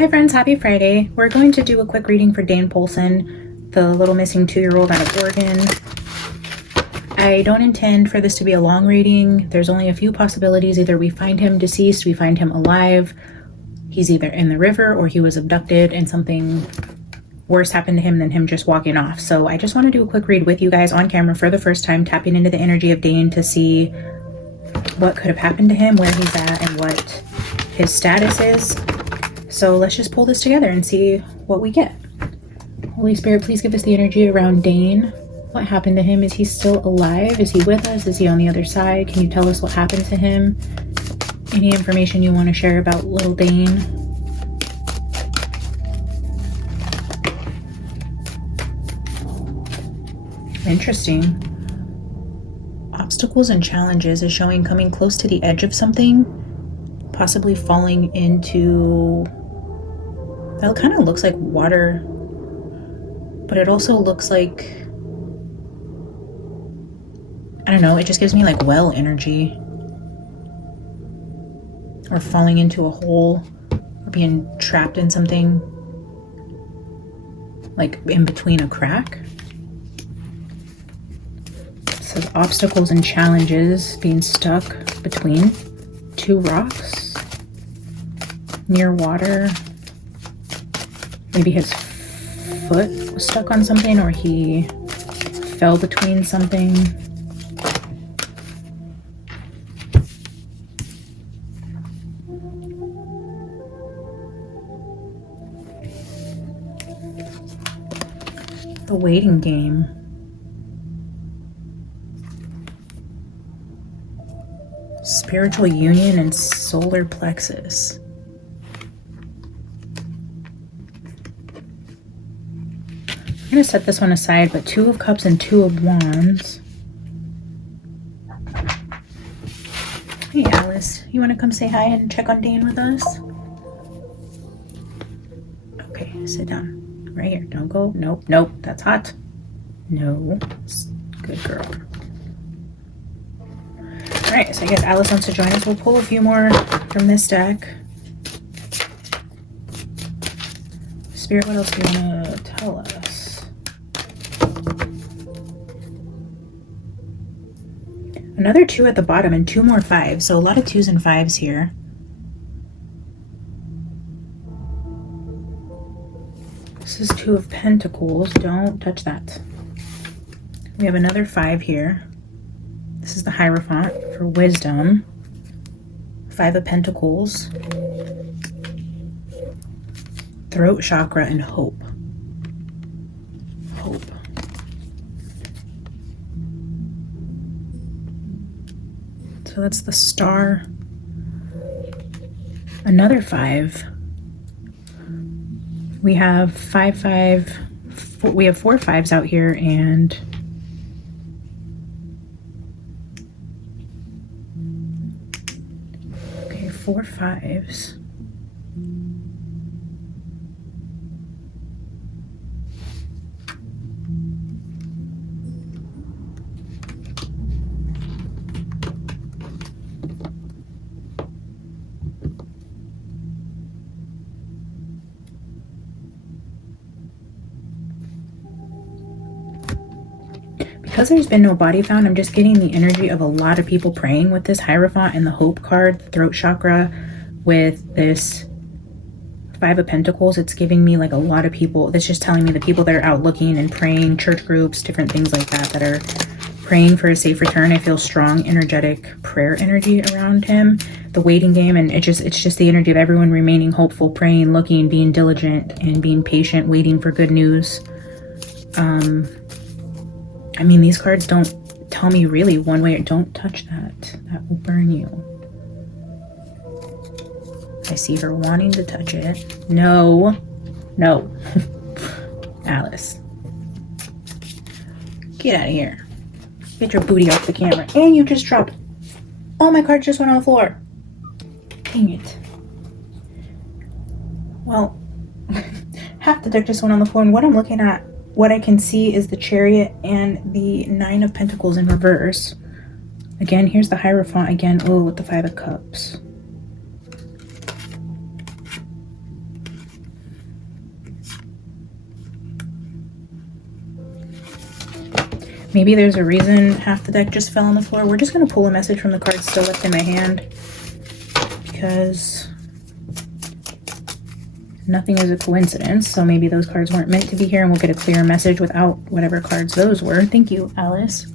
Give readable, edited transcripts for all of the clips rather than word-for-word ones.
Hi friends, happy Friday. We're going to do a quick reading for Dane Paulsen, the little missing 2-year-old out of Oregon. I don't intend for this to be a long reading. There's only a few possibilities. Either we find him deceased, we find him alive, he's either in the river, or he was abducted and something worse happened to him than him just walking off. So I just want to do a quick read with you guys on camera for the first time, tapping into the energy of Dane to see what could have happened to him, where he's at, and what his status is. So let's just pull this together and see what we get. Holy Spirit, please give us the energy around Dane. What happened to him? Is he still alive? Is he with us? Is he on the other side? Can you tell us what happened to him? Any information you want to share about little Dane? Interesting. Obstacles and challenges is showing coming close to the edge of something, possibly falling into, that kind of looks like water, but it also looks like, I don't know, it just gives me like well energy, or falling into a hole, or being trapped in something, like in between a crack. So obstacles and challenges, being stuck between two rocks near water. Maybe his foot was stuck on something, or he fell between something. The waiting game. Spiritual union and solar plexus. I'm going to set this one aside, but 2 of Cups and 2 of Wands. Hey Alice, you want to come say hi and check on Dane with us? Okay, sit down. Right here. Don't go. Nope, nope, that's hot. No. Good girl. Alright, so I guess Alice wants to join us. We'll pull a few more from this deck. Spirit, what else do you want to tell us? Another 2 at the bottom and 2 more 5s. So a lot of 2s and 5s here. This is 2 of Pentacles. Don't touch that. We have another 5 here. This is the Hierophant for wisdom. 5 of Pentacles. Throat chakra and hope. Hope. So that's the Star. Another 5. We have 5, 5. We have 4 5s out here, and okay, 4 5s. Because there's been no body found, I'm just getting the energy of a lot of people praying with this Hierophant and the Hope card, the throat chakra, with this 5 of Pentacles. It's giving me like a lot of people. That's just telling me the people that are out looking and praying, church groups, different things like that, that are praying for a safe return. I feel strong, energetic prayer energy around him. The waiting game, and it's just the energy of everyone remaining hopeful, praying, looking, being diligent, and being patient, waiting for good news. I mean, these cards don't tell me really one way. Don't touch that. That will burn you. I see her wanting to touch it. No. No. Alice. Get out of here. Get your booty off the camera. And you just dropped. Oh, my card just went on the floor. Dang it. Well, half the deck just went on the floor, and what I'm looking at, what I can see is the Chariot and the 9 of Pentacles in reverse. Again, here's the Hierophant again. Oh, with the 5 of Cups. Maybe there's a reason half the deck just fell on the floor. We're just going to pull a message from the cards still left in my hand, because nothing is a coincidence. So maybe those cards weren't meant to be here, and we'll get a clearer message without whatever cards those were. Thank you, Alice.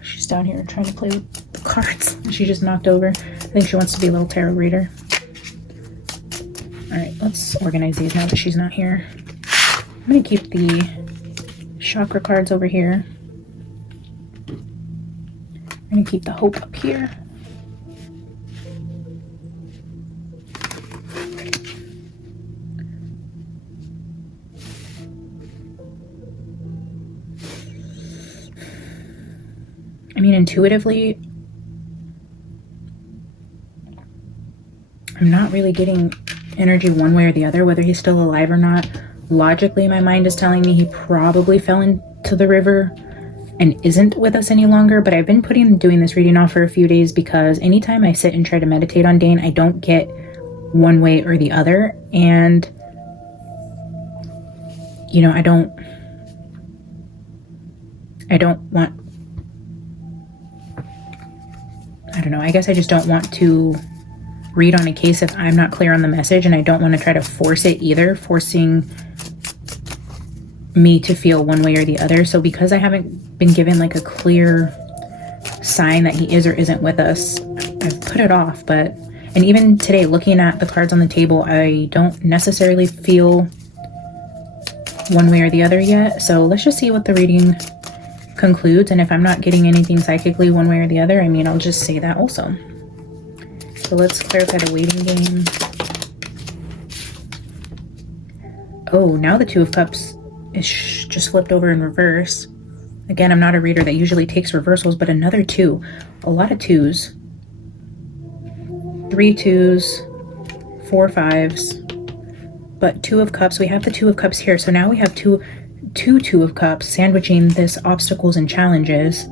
She's down here trying to play with the cards. She just knocked over. I think she wants to be a little tarot reader. All right, let's organize these now that she's not here. I'm going to keep the chakra cards over here. I'm going to keep the hope up here. I mean, intuitively, I'm not really getting energy one way or the other, whether he's still alive or not. Logically, my mind is telling me he probably fell into the river and isn't with us any longer, but I've been doing this reading off for a few days because anytime I sit and try to meditate on Dane, I don't get one way or the other. And, you know, I don't want, I don't know, I guess I just don't want to read on a case if I'm not clear on the message, and I don't want to try to force it either, forcing me to feel one way or the other. So because I haven't been given like a clear sign that he is or isn't with us, I've put it off. But, and even today, looking at the cards on the table, I don't necessarily feel one way or the other yet. So let's just see what the reading concludes, and if I'm not getting anything psychically one way or the other, I mean, I'll just say that also. So let's clarify the waiting game. Oh, now the Two of Cups is just flipped over in reverse. Again, I'm not a reader that usually takes reversals, but another two. A lot of twos. 3 twos, 4 fives, but Two of Cups. We have the Two of Cups here. So now we have two Two of Cups sandwiching this obstacles and challenges.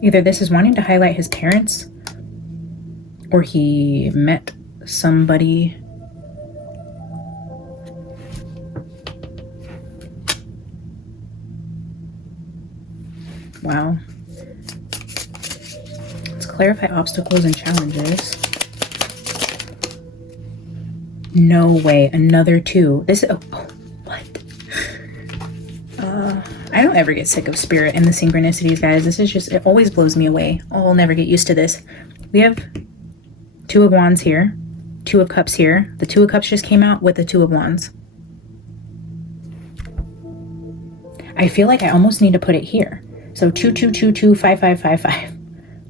Either this is wanting to highlight his parents, or he met somebody. Wow. Let's clarify obstacles and challenges. No way, another two. This, oh, what? I don't ever get sick of spirit and the synchronicities, guys. This is just, it always blows me away. I'll never get used to this. We have Two of Wands here, Two of Cups here. The Two of Cups just came out with the Two of Wands. I feel like I almost need to put it here. So 2, 2, 2, 2, 5, 5, 5, 5.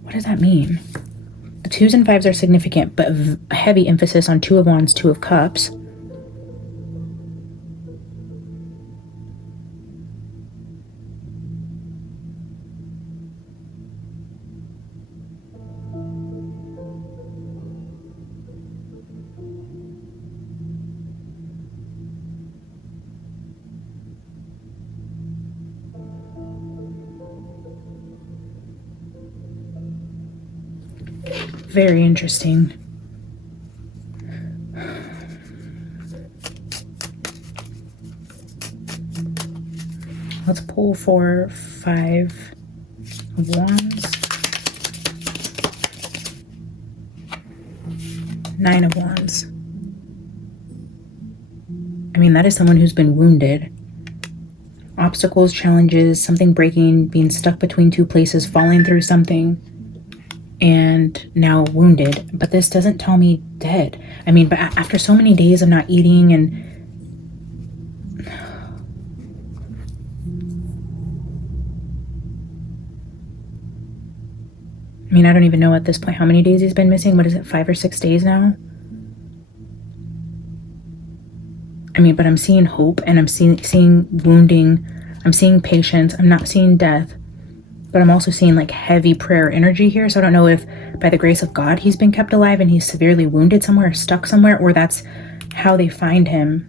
What does that mean? The 2s and 5s are significant, but heavy emphasis on Two of Wands, Two of Cups. Very interesting. Let's pull for 5 of Wands, 9 of Wands. I mean, that is someone who's been wounded. Obstacles, challenges, something breaking, being stuck between two places, falling through something, and now wounded. But this doesn't tell me dead. I mean, but after so many days of not eating and I mean, I don't even know at this point how many days he's been missing. What is it, 5 or 6 days now? I mean, but I'm seeing hope, and I'm seeing wounding. I'm seeing patience. I'm not seeing death. But I'm also seeing like heavy prayer energy here. So I don't know if by the grace of God he's been kept alive and he's severely wounded somewhere, or stuck somewhere, or that's how they find him.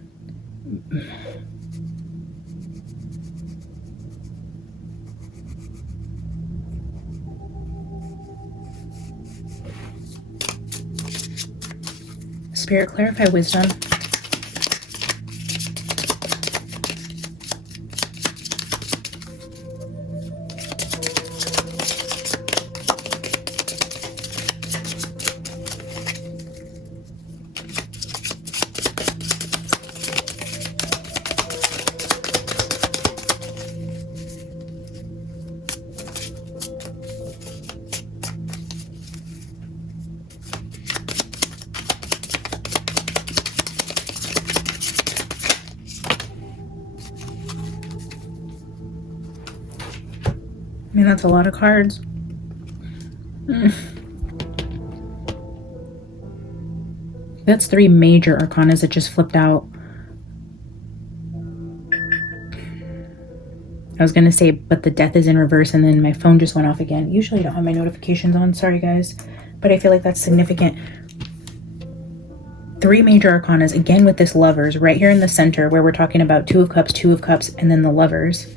Spirit, clarify wisdom. And that's a lot of cards. That's 3 major arcanas that just flipped out. I was gonna say, but the death is in reverse, and then my phone just went off again. Usually I don't have my notifications on, sorry guys, but I feel like that's significant. 3 major arcanas, again with this Lovers, right here in the center where we're talking about 2 of Cups, and then the Lovers.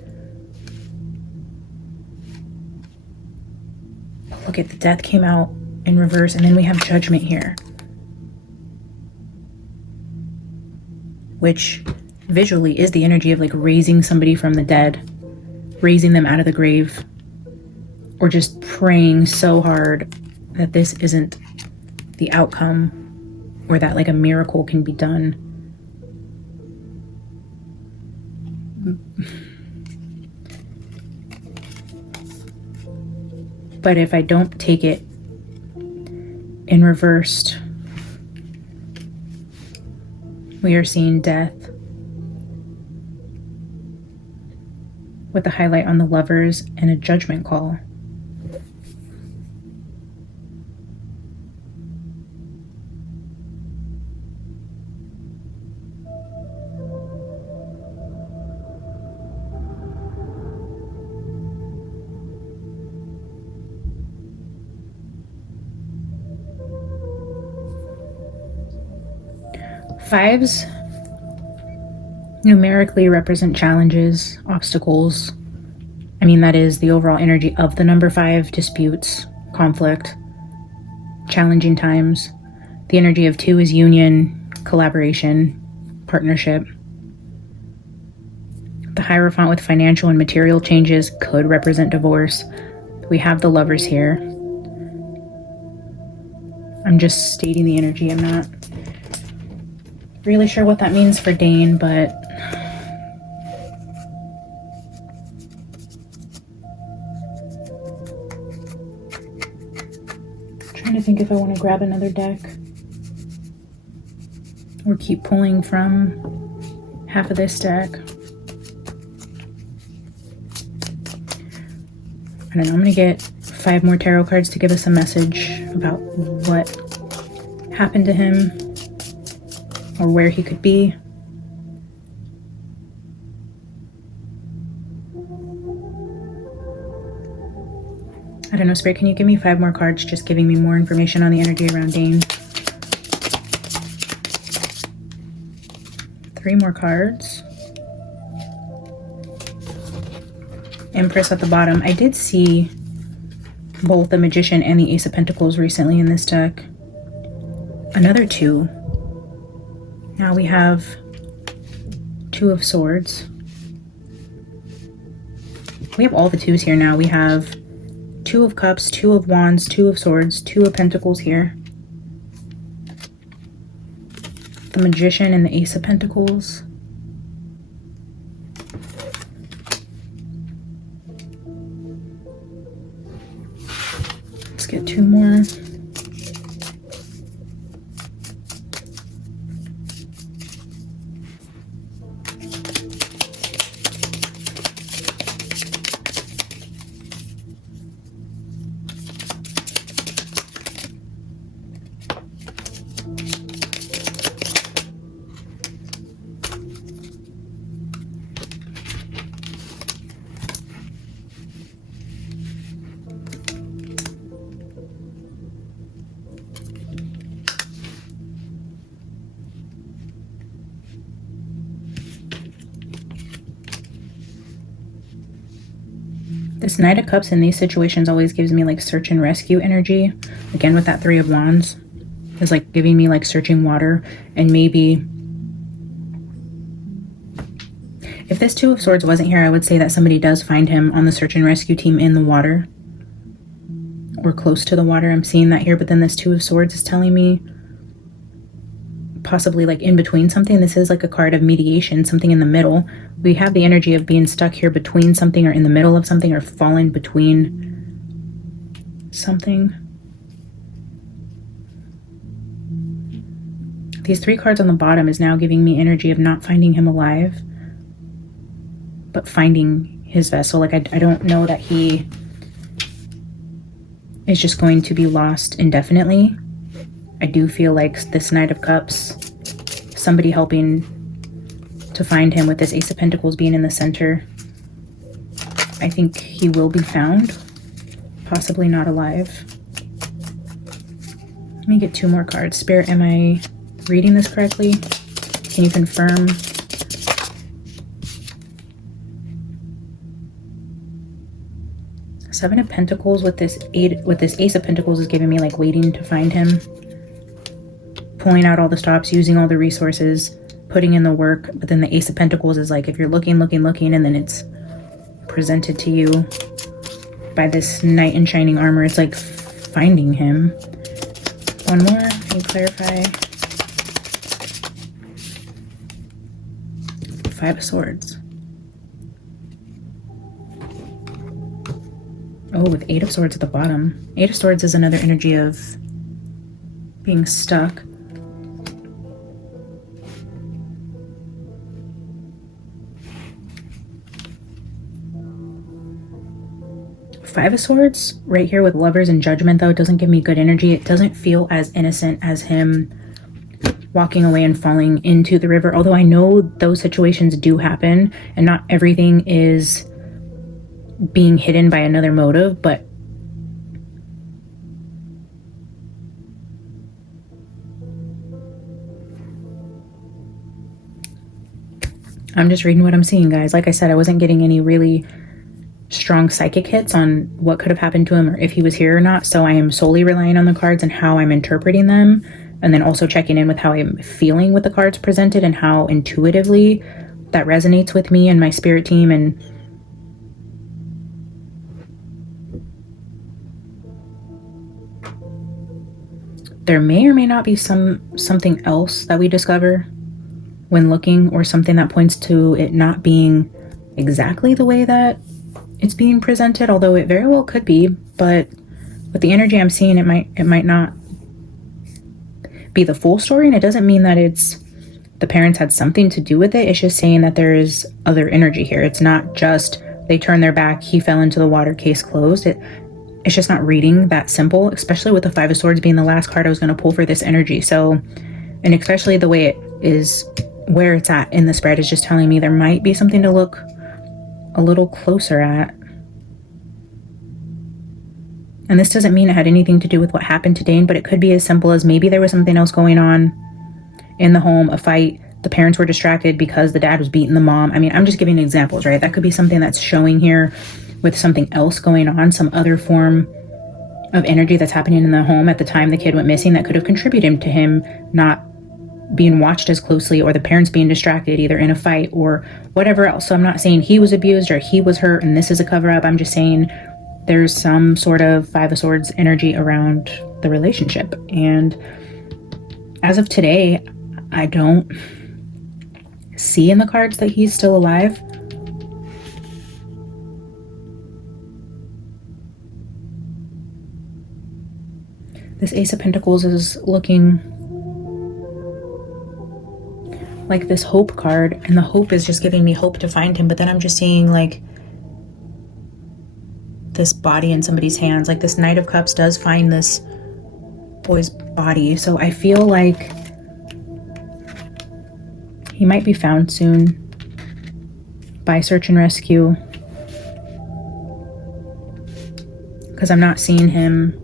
Look at the death came out in reverse, and then we have Judgment here. Which visually is the energy of like raising somebody from the dead, raising them out of the grave, or just praying so hard that this isn't the outcome, or that like a miracle can be done. But if I don't take it in reversed, we are seeing death with a highlight on the Lovers and a Judgment call. Fives numerically represent challenges, obstacles. I mean, that is the overall energy of the number 5, disputes, conflict, challenging times. The energy of 2 is union, collaboration, partnership. The Hierophant with financial and material changes could represent divorce. We have the Lovers here. I'm just stating the energy. I'm not really sure what that means for Dane, but I'm trying to think if I want to grab another deck or keep pulling from half of this deck. I don't know, I'm gonna get 5 more tarot cards to give us a message about what happened to him or where he could be. I don't know, Spirit, can you give me 5 more cards, just giving me more information on the energy around Dane? 3 more cards. Empress at the bottom. I did see both the Magician and the Ace of Pentacles recently in this deck. Another 2. Now we have 2 of Swords. We have all the 2s here now. We have 2 of Cups, 2 of Wands, 2 of Swords, 2 of Pentacles here. The Magician and the Ace of Pentacles. Let's get 2 more. This Knight of Cups in these situations always gives me like search and rescue energy. Again, with that 3 of Wands, is like giving me like searching water. And maybe if this 2 of Swords wasn't here, I would say that somebody does find him on the search and rescue team in the water or close to the water. I'm seeing that here, but then this 2 of Swords is telling me possibly like in between something. This is like a card of mediation, something in the middle. We have the energy of being stuck here between something or in the middle of something or falling between something. These 3 cards on the bottom is now giving me energy of not finding him alive, but finding his vessel. Like I don't know that he is just going to be lost indefinitely. I do feel like this Knight of Cups, somebody helping to find him with this Ace of Pentacles being in the center. I think he will be found, possibly not alive. Let me get 2 more cards. Spirit, am I reading this correctly? Can you confirm? Seven of Pentacles with this Ace of Pentacles is giving me like waiting to find him. Pulling out all the stops, using all the resources, putting in the work. But then the Ace of Pentacles is like if you're looking, and then it's presented to you by this knight in shining armor. It's like finding him. One more, can you clarify? 5 of Swords. Oh, with 8 of Swords at the bottom. 8 of Swords is another energy of being stuck. Five of Swords right here with Lovers and Judgment, though, it doesn't give me good energy. It doesn't feel as innocent as him walking away and falling into the river. Although I know those situations do happen and not everything is being hidden by another motive, but I'm just reading what I'm seeing, guys. Like I said, I wasn't getting any really strong psychic hits on what could have happened to him or if he was here or not, so I am solely relying on the cards and how I'm interpreting them, and then also checking in with how I'm feeling with the cards presented and how intuitively that resonates with me and my spirit team. And there may or may not be something else that we discover when looking, or something that points to it not being exactly the way that it's being presented, although it very well could be. But with the energy I'm seeing, it might not be the full story, and it doesn't mean that it's the parents had something to do with it. It's just saying that there is other energy here. It's not just they turned their back, he fell into the water, case closed. It's just not reading that simple, especially with the Five of Swords being the last card I was going to pull for this energy. So, and especially the way it is, where it's at in the spread is just telling me there might be something to look a little closer at. And this doesn't mean it had anything to do with what happened to Dane, but it could be as simple as maybe there was something else going on in the home, a fight. The parents were distracted because the dad was beating the mom. I mean, I'm just giving examples, right? That could be something that's showing here with something else going on, some other form of energy that's happening in the home at the time the kid went missing that could have contributed to him not being watched as closely, or the parents being distracted either in a fight or whatever else. So I'm not saying he was abused or he was hurt and this is a cover-up. I'm just saying there's some sort of Five of Swords energy around the relationship. And as of today, I don't see in the cards that he's still alive. This Ace of Pentacles is looking like this hope card, and the hope is just giving me hope to find him. But then I'm just seeing like this body in somebody's hands. Like this Knight of Cups does find this boy's body. So I feel like he might be found soon by search and rescue, because I'm not seeing him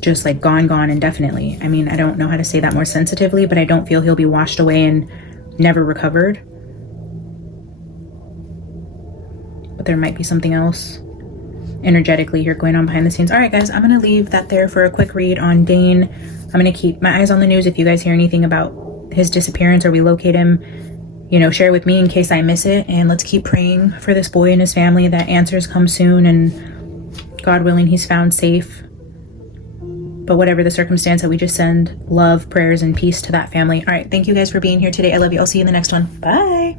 just like gone indefinitely. I mean, I don't know how to say that more sensitively, but I don't feel he'll be washed away and never recovered. But there might be something else energetically here going on behind the scenes. All right, guys, I'm going to leave that there for a quick read on Dane. I'm going to keep my eyes on the news. If you guys hear anything about his disappearance or we locate him, you know, share with me in case I miss it. And let's keep praying for this boy and his family that answers come soon, and God willing, he's found safe. But whatever the circumstance, that we just send love, prayers, and peace to that family. All right, thank you guys for being here today. I love you. I'll see you in the next one. Bye.